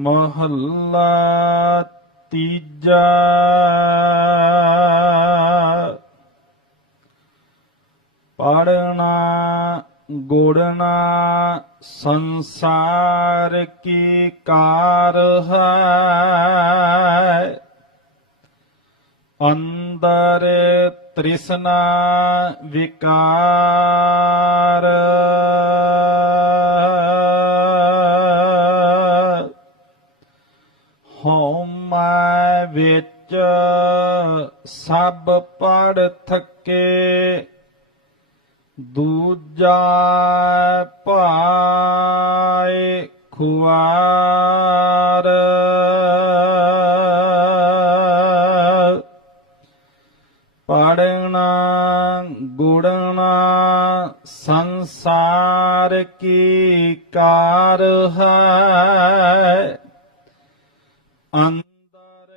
ਮਹੱਲਾ ਤੀਜਾ। ਪੜਨਾ ਗੁੜਨਾ ਸੰਸਾਰ ਕੀ ਕਾਰ ਹੈ? ਅੰਦਰ ਤ੍ਰਿਸ਼ਨਾ ਵਿਕਾਰ। ਹਉਮੈ ਵਿੱਚ ਸਭ ਪੜ ਥੱਕੇ ਦੂਜਾ ਭਾਏ ਖੁਆਰ। ਪੜਨਾ ਗੁੜਨਾ ਸੰਸਾਰ ਕੀ ਕਾਰ ਹੈ? ਅੰਦਰ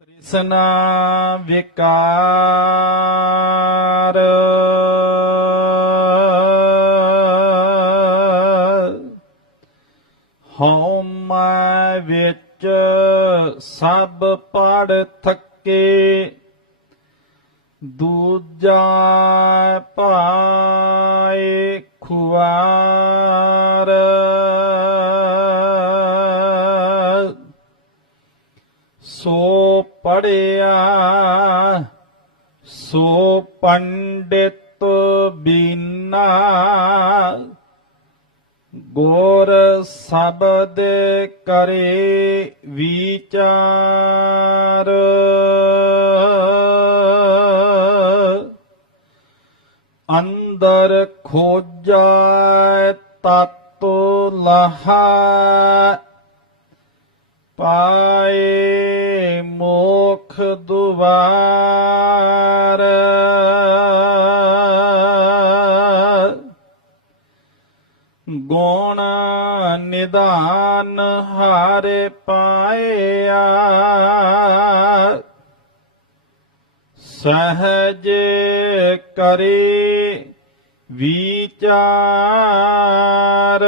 ਤ੍ਰਿਸ਼ਨਾ ਵਿਕਾਰ। ਹਉਮੈ ਵਿੱਚ ਸਭ ਪੜ ਥੱਕੇ ਦੂਜਾ ਭਾਏ ਖੁਆਰ। ਸੋ ਪੜਿਆ ਸੋ ਪੰਡਿਤ ਬੀਨਾ। ਗੋਰ ਸ਼ਬਦ ਕਰੇ ਵਿਚਾਰ। ਅੰਦਰ ਖੋਜੈ ਤਤ ਲਹਾ ਪਾਏ ਦੁਆਰ। ਗੁਣ ਨਿਦਾਨ ਹਾਰੇ ਪਾਇਆ। ਸਹਜ ਕਰੇ ਵਿਚਾਰ।